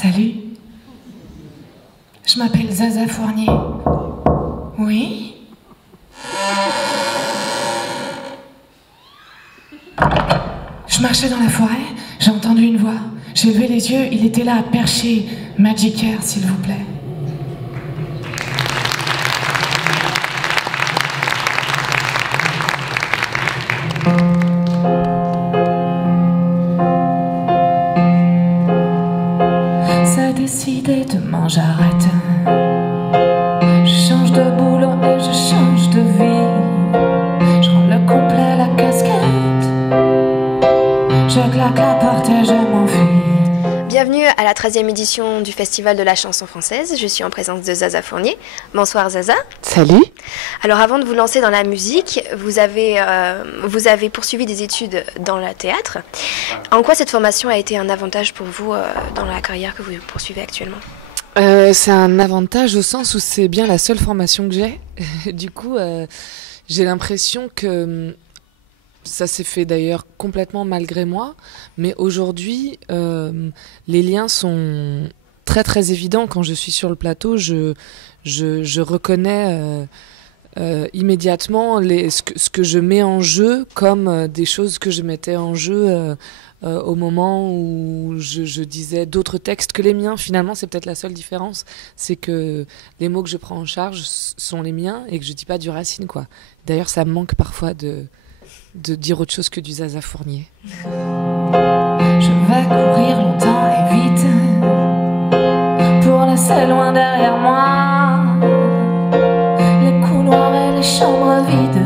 Salut. Je m'appelle Zaza Fournier. Oui? Je marchais dans la forêt, j'ai entendu une voix. J'ai levé les yeux, il était là, perché. Magic Air, s'il vous plaît. Ça a décidé demain j'arrête. Je change de boulot et je change de vie. Je rends le complet, la casquette. Je claque la porte et je m'enfuis. Bienvenue à la 13e édition du Festival de la chanson française. Je suis en présence de Zaza Fournier. Bonsoir Zaza. Salut. Alors avant de vous lancer dans la musique, vous avez poursuivi des études dans le théâtre. En quoi cette formation a été un avantage pour vous dans la carrière que vous poursuivez actuellement ? C'est un avantage au sens où c'est bien la seule formation que j'ai. Du coup, j'ai l'impression que ça s'est fait d'ailleurs complètement malgré moi. Mais aujourd'hui, les liens sont très très évidents. Quand je suis sur le plateau, je reconnais immédiatement ce que je mets en jeu comme des choses que je mettais en jeu au moment où je disais d'autres textes que les miens. Finalement, c'est peut-être la seule différence, c'est que les mots que je prends en charge sont les miens et que je dis pas du Racine, quoi. D'ailleurs, ça me manque parfois de dire autre chose que du Zaza Fournier. Je vais courir longtemps et vite pour laisser loin derrière moi les couloirs et les chambres vides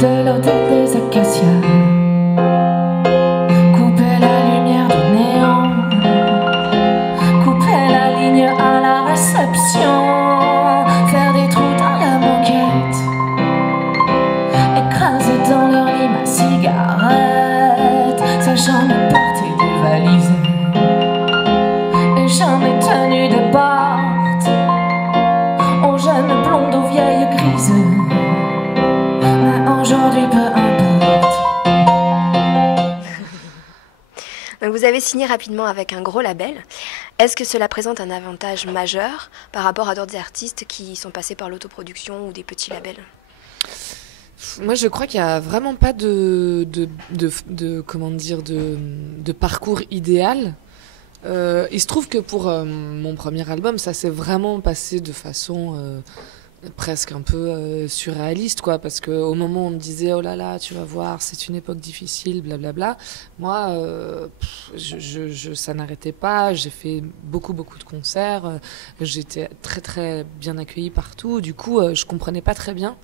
de l'hôtel des Acacias. Couper la lumière du néant, couper la ligne à la réception, faire des trous dans la moquette, écraser dans leur lit ma cigarette. Ça j'en ai porté des valises et j'en ai tenu des portes aux jeunes blondes, aux vieilles grises. Mais aujourd'hui peu importe. Donc vous avez signé rapidement avec un gros label. Est-ce que cela présente un avantage majeur par rapport à d'autres artistes qui sont passés par l'autoproduction ou des petits labels ? Moi, je crois qu'il n'y a vraiment pas de parcours idéal. Il se trouve que pour mon premier album, ça s'est vraiment passé de façon presque un peu surréaliste, quoi, parce qu'au moment où on me disait « Oh là là, tu vas voir, c'est une époque difficile, blablabla », moi, ça n'arrêtait pas. J'ai fait beaucoup de concerts, j'étais très très bien accueillie partout, du coup, je comprenais pas très bien.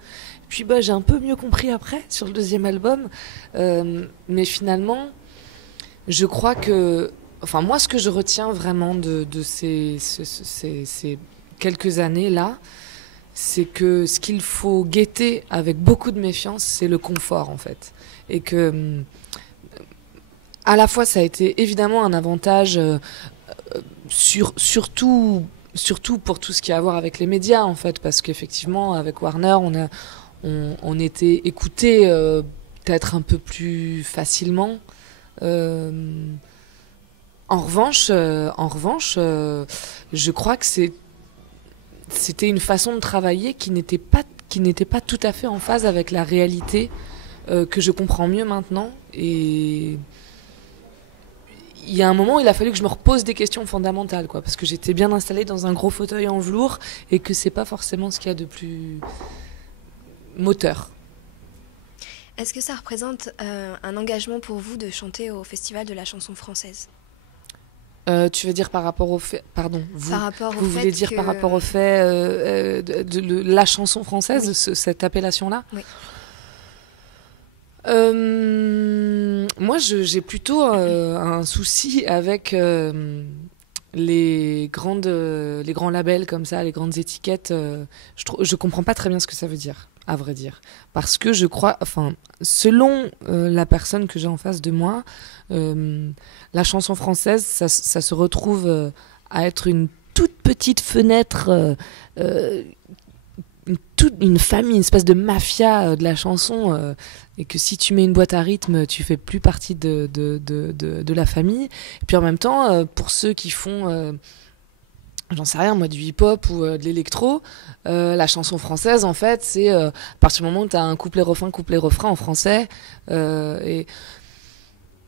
Puis j'ai un peu mieux compris après, sur le deuxième album. Mais finalement, je crois que... Enfin, moi, ce que je retiens vraiment de ces quelques années-là, c'est que ce qu'il faut guetter avec beaucoup de méfiance, c'est le confort, en fait. Et que, à la fois, ça a été évidemment un avantage, surtout pour tout ce qui a à voir avec les médias, en fait. Parce qu'effectivement, avec Warner, on était écoutés peut-être un peu plus facilement. En revanche, je crois que c'était une façon de travailler qui n'était pas tout à fait en phase avec la réalité que je comprends mieux maintenant. Et il y a un moment où il a fallu que je me repose des questions fondamentales, quoi, parce que j'étais bien installée dans un gros fauteuil en velours et que c'est pas forcément ce qu'il y a de plus moteur. Est-ce que ça représente un engagement pour vous de chanter au Festival de la chanson française ? Tu veux dire par rapport au fait... Pardon, vous voulez dire que... par rapport au fait de la chanson française, oui. Cette appellation-là ? Oui. Moi, j'ai plutôt un souci avec les grands labels comme ça, les grandes étiquettes. Je comprends pas très bien ce que ça veut dire, à vrai dire. Parce que je crois, enfin, selon la personne que j'ai en face de moi, la chanson française, ça se retrouve à être une toute petite fenêtre une famille, une espèce de mafia de la chanson, et que si tu mets une boîte à rythme, tu fais plus partie de la famille. Et puis en même temps, pour ceux qui font, j'en sais rien moi, du hip-hop ou de l'électro, la chanson française, en fait, c'est à partir du moment où tu as un couplet-refrain en français, et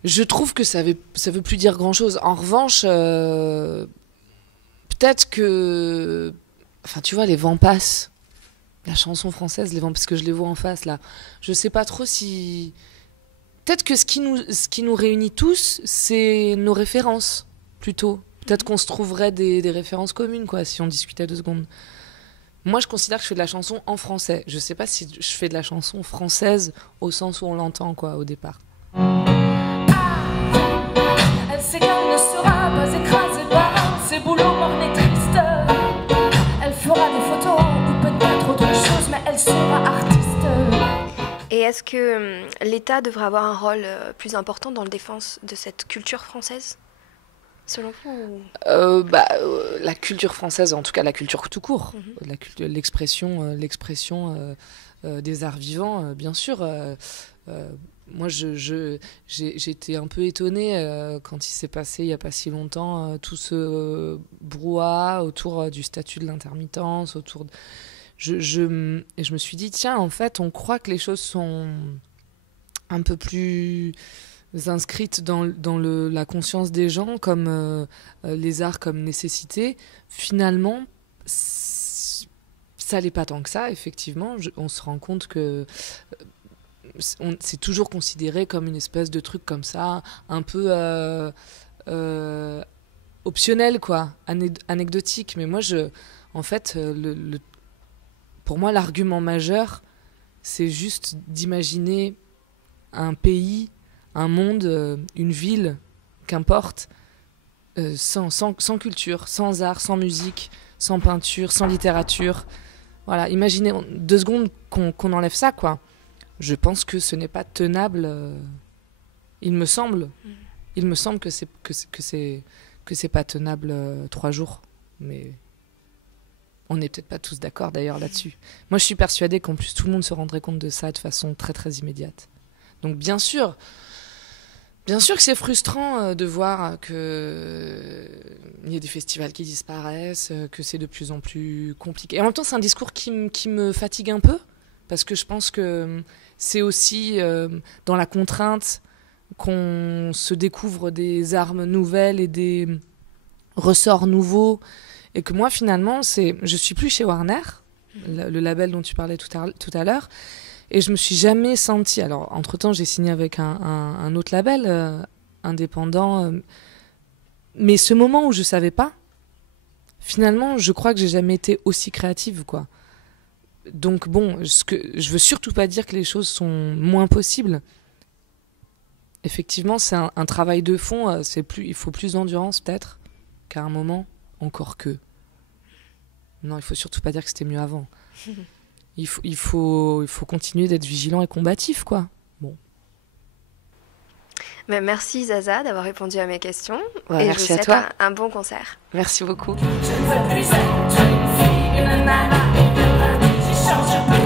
je trouve que ça veut plus dire grand-chose. En revanche, peut-être que... Enfin, tu vois, les vents passent. La chanson française, les vents, parce que je les vois en face, là. Je sais pas trop si... Peut-être que ce qui nous réunit tous, c'est nos références, plutôt. Peut-être qu'on se trouverait des références communes, quoi, si on discutait 2 secondes. Moi, je considère que je fais de la chanson en français. Je sais pas si je fais de la chanson française au sens où on l'entend, quoi, au départ. Elle sait qu'elle ne sera pas écrasée par ses boulots mornes et tristes. Elle fera des photos ou peut-être autre chose, mais elle sera artiste. Et est-ce que l'État devrait avoir un rôle plus important dans la défense de cette culture française, selon vous? La culture française, en tout cas la culture tout court, l'expression des arts vivants, bien sûr. Moi, j'ai été un peu étonnée quand il s'est passé, il n'y a pas si longtemps, tout ce brouhaha autour du statut de l'intermittence, et je me suis dit, tiens, en fait, on croit que les choses sont un peu plus inscrites dans la conscience des gens, comme les arts comme nécessité. Finalement, ça l'est pas tant que ça, effectivement. On se rend compte que... c'est toujours considéré comme une espèce de truc comme ça, un peu optionnel, quoi, anecdotique. Mais moi, en fait, pour moi, l'argument majeur, c'est juste d'imaginer un pays, un monde, une ville, qu'importe, sans culture, sans art, sans musique, sans peinture, sans littérature. Voilà, imaginez 2 secondes qu'on enlève ça, quoi. Je pense que ce n'est pas tenable. Il me semble que c'est pas tenable 3 jours. Mais on n'est peut-être pas tous d'accord d'ailleurs là-dessus. Moi, je suis persuadée qu'en plus tout le monde se rendrait compte de ça de façon très très immédiate. Donc bien sûr que c'est frustrant de voir que il y a des festivals qui disparaissent, que c'est de plus en plus compliqué. Et en même temps, c'est un discours qui me fatigue un peu, parce que je pense que c'est aussi dans la contrainte qu'on se découvre des armes nouvelles et des ressorts nouveaux. Et que moi, finalement, je suis plus chez Warner, le label dont tu parlais tout à l'heure, et je me suis jamais sentie... Alors, entre-temps, j'ai signé avec un autre label indépendant, mais ce moment où je savais pas, finalement, je crois que j'ai jamais été aussi créative, quoi. Donc bon, je veux surtout pas dire que les choses sont moins possibles. Effectivement, c'est un travail de fond. Il faut plus d'endurance peut-être qu'à un moment, encore que. Non, il faut surtout pas dire que c'était mieux avant. Il faut continuer d'être vigilant et combatif, quoi. Bon. Mais merci Zaza d'avoir répondu à mes questions. Ouais, et merci je vous à souhaite toi. un bon concert. Merci beaucoup. Je ne veux plus être une fille, une nana, une change.